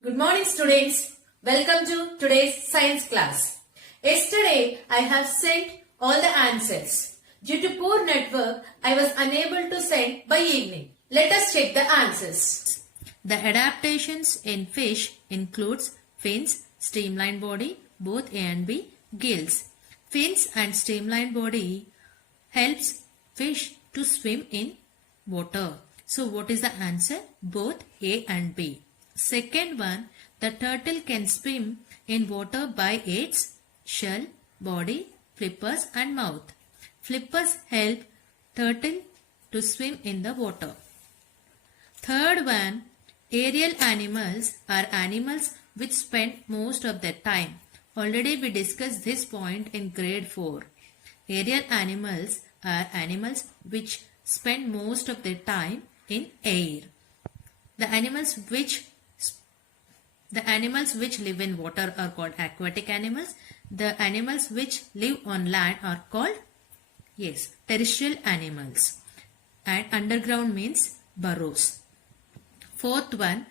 Good morning students. Welcome to today's science class. Yesterday I have sent all the answers. Due to poor network, I was unable to send by evening. Let us check the answers. The adaptations in fish includes fins, streamlined body, both A and B, gills. Fins and streamlined body helps fish to swim in water. So what is the answer? Both A and B. Second one, the turtle can swim in water by its shell, body, flippers and mouth. Flippers help turtle to swim in the water. Third one, aerial animals are animals which spend most of their time. Already we discussed this point in grade 4. Aerial animals are animals which spend most of their time in air. The animals which live in water are called aquatic animals. The animals which live on land are called, terrestrial animals. And underground means burrows. Fourth one,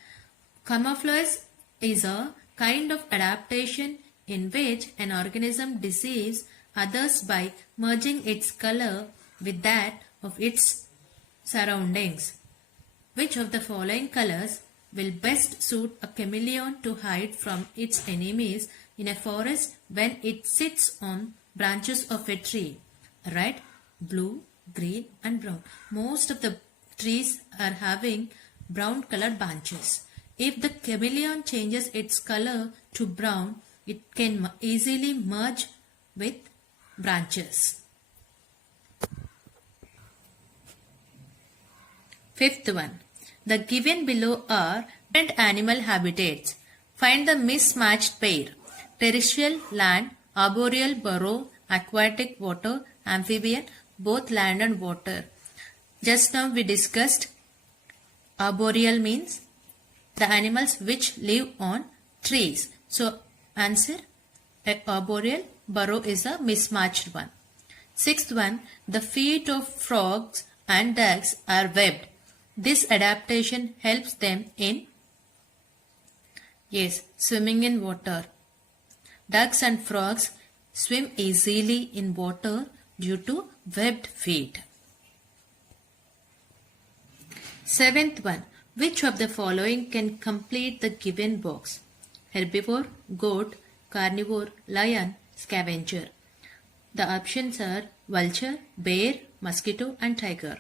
camouflage is a kind of adaptation in which an organism deceives others by merging its color with that of its surroundings. Which of the following colors will best suit a chameleon to hide from its enemies in a forest when it sits on branches of a tree? Red, blue, green and brown. Most of the trees are having brown colored branches. If the chameleon changes its color to brown, it can easily merge with branches. Fifth one. The given below are different animal habitats. Find the mismatched pair. Terrestrial, land, arboreal, burrow, aquatic, water, amphibian, both land and water. Just now we discussed arboreal means the animals which live on trees. So answer arboreal, burrow is a mismatched one. Sixth one, the feet of frogs and ducks are webbed. This adaptation helps them in swimming in water. Ducks and frogs swim easily in water due to webbed feet. Seventh one, which of the following can complete the given box? Herbivore, goat, carnivore, lion, scavenger. The options are vulture, bear, mosquito and tiger.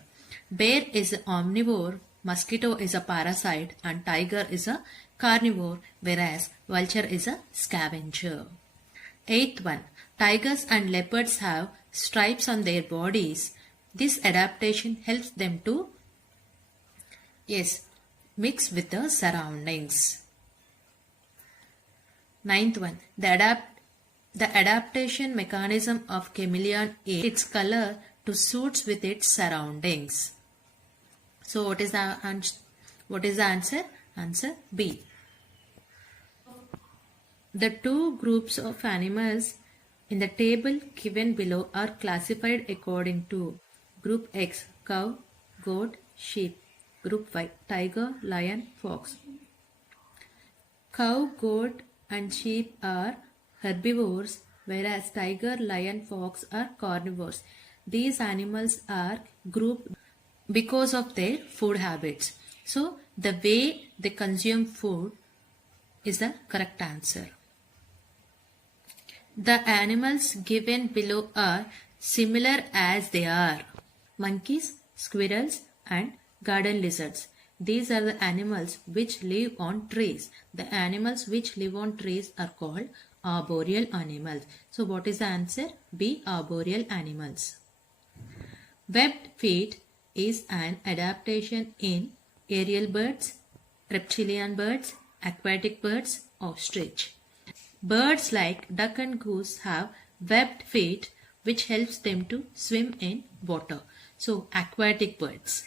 Bear is an omnivore, mosquito is a parasite and tiger is a carnivore, whereas vulture is a scavenger. Eighth one, tigers and leopards have stripes on their bodies. This adaptation helps them to mix with the surroundings. Ninth one, the adaptation mechanism of chameleon is its color to suit with its surroundings. So what is the answer? Answer B. The two groups of animals in the table given below are classified according to Group X, cow, goat, sheep. Group Y, tiger, lion, fox. Cow, goat and sheep are herbivores, whereas tiger, lion, fox are carnivores. These animals are grouped because of their food habits. So the way they consume food is the correct answer. The animals given below are similar as they are monkeys, squirrels and garden lizards. These are the animals which live on trees. The animals which live on trees are called arboreal animals. So what is the answer? B. Arboreal animals. Webbed feet is an adaptation in aerial birds, reptilian birds, aquatic birds, ostrich. Birds like duck and goose have webbed feet which helps them to swim in water. So aquatic birds.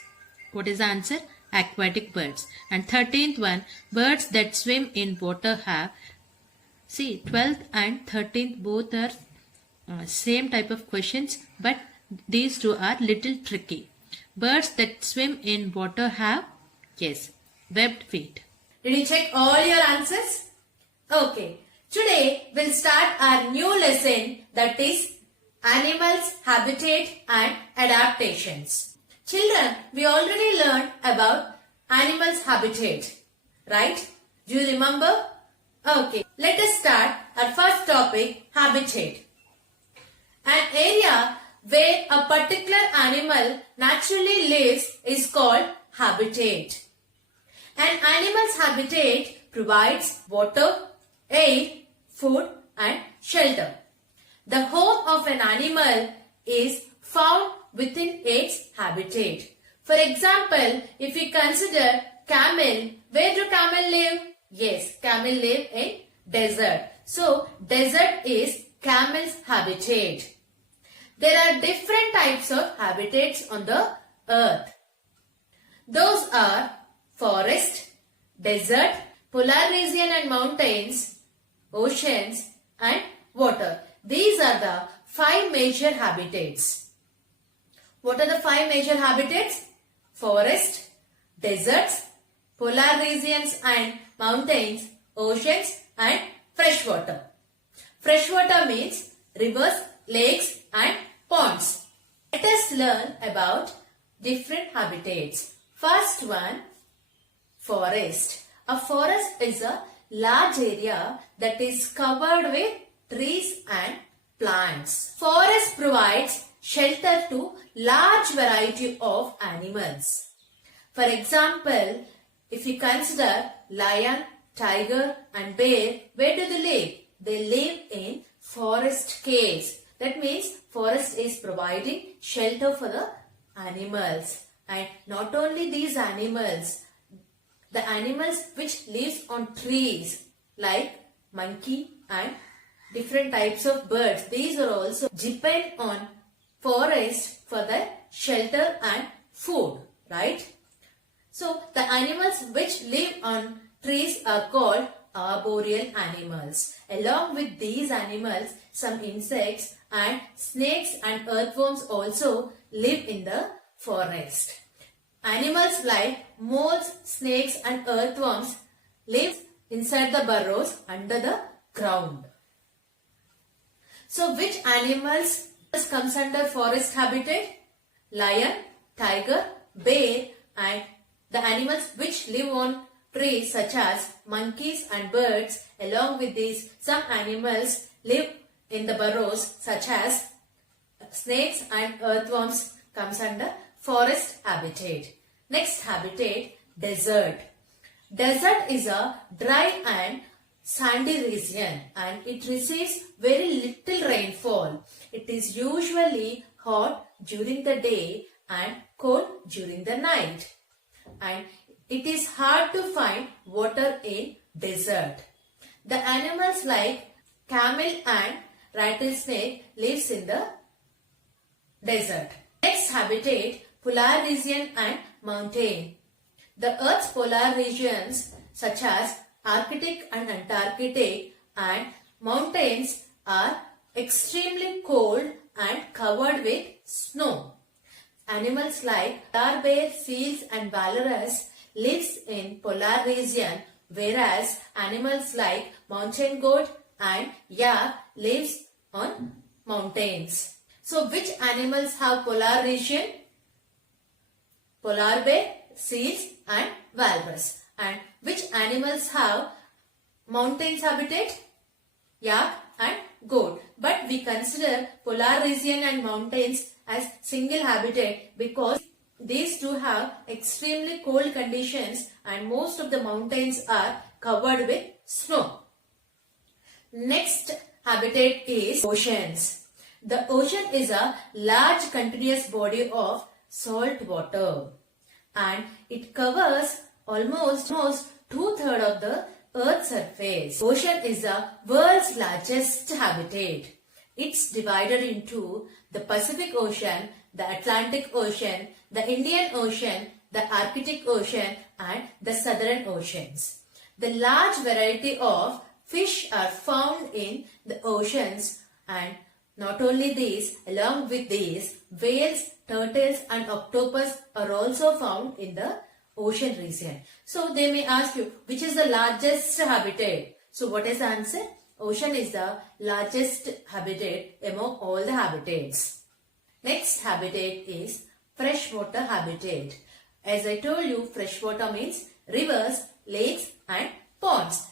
What is the answer? Aquatic birds. And 13th one, birds that swim in water have, 12th and 13th both are same type of questions, but these two are little tricky. Birds that swim in water have, webbed feet. Did you check all your answers? Okay. Today we'll start our new lesson, that is animals, habitat and adaptations. Children, we already learned about animals' habitat, right? Do you remember? Okay. Let us start our first topic, habitat. An area where a particular animal naturally lives is called habitat. An animal's habitat provides water, air, food and shelter. The home of an animal is found within its habitat. For example, if we consider camel, where do camel live? Yes, camel live in desert. So, desert is camel's habitat. There are different types of habitats on the earth. Those are forest, desert, polar region and mountains, oceans and water. These are the 5 major habitats. What are the 5 major habitats? Forest, deserts, polar regions and mountains, oceans and freshwater. Freshwater means rivers, lakes and ponds. Let us learn about different habitats. First one, forest. A forest is a large area that is covered with trees and plants. Forest provides shelter to large variety of animals. For example, if we consider lion, tiger and bear, where do they live? They live in forest caves. That means forest is providing shelter for the animals. And not only these animals, the animals which lives on trees like monkey and different types of birds, these are also depend on forest for the shelter and food, right? So the animals which live on trees are called arboreal animals. Along with these animals, some insects and snakes and earthworms also live in the forest. Animals like moles, snakes and earthworms live inside the burrows under the ground. So which animals comes under forest habitat? Lion, tiger, bear and the animals which live on trees such as monkeys and birds. Along with these, some animals live in the burrows such as snakes and earthworms comes under forest habitat. Next habitat, desert. Desert is a dry and sandy region and it receives very little rainfall. It is usually hot during the day and cold during the night. And it is hard to find water in desert. The animals like camel and rattlesnake lives in the desert. Next habitat, polar region and mountain. The Earth's polar regions such as Arctic and Antarctic and mountains are extremely cold and covered with snow. Animals like polar bear, seals and walrus lives in polar region, whereas animals like mountain goat and yak lives on mountains. So which animals have polar region? Polar bear, seals and walrus. And which animals have mountains habitat? Yak and goat. But we consider polar region and mountains as single habitat because these two have extremely cold conditions and most of the mountains are covered with snow. Next habitat is oceans. The ocean is a large continuous body of salt water and it covers almost 2/3 of the Earth's surface. Ocean is the world's largest habitat. It's divided into the Pacific Ocean, the Atlantic Ocean, the Indian Ocean, the Arctic Ocean and the Southern Oceans. The large variety of fish are found in the oceans and not only these, along with these, whales, turtles and octopus are also found in the ocean region. So they may ask you, which is the largest habitat? So what is the answer? Ocean is the largest habitat among all the habitats. Next habitat is freshwater habitat. As I told you, freshwater means rivers, lakes and ponds.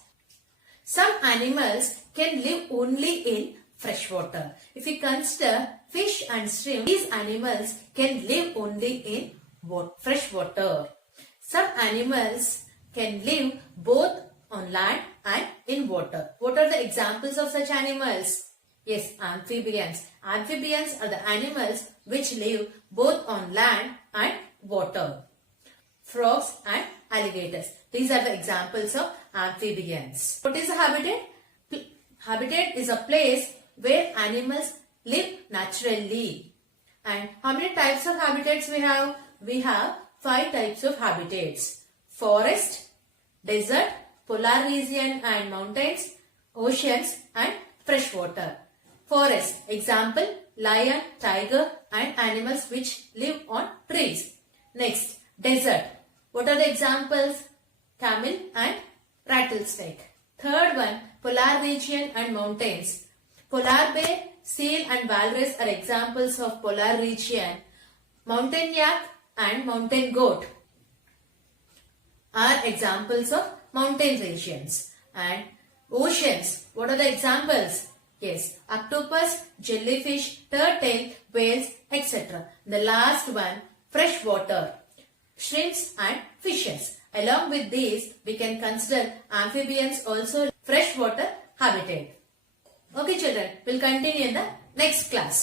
Some animals can live only in freshwater. If we consider fish and shrimp, these animals can live only in freshwater. Some animals can live both on land and in water. What are the examples of such animals? Yes, amphibians. Amphibians are the animals which live both on land and water. Frogs and alligators. These are the examples of amphibians. What is a habitat? Habitat is a place where animals live naturally. And how many types of habitats we have? We have 5 types of habitats. Forest, desert, polar region and mountains, oceans and freshwater. Forest, example, lion, tiger and animals which live on trees. Next, desert. What are the examples? Camel and rattlesnake. Third one, polar region and mountains. Polar bear, seal and walrus are examples of polar region. Mountain yak and mountain goat are examples of mountain regions. And oceans, what are the examples? Yes, octopus, jellyfish, turtle, whales, etc. The last one, freshwater, shrimps and fishes. Along with these, we can consider amphibians also freshwater habitat. Okay children, we'll continue in the next class.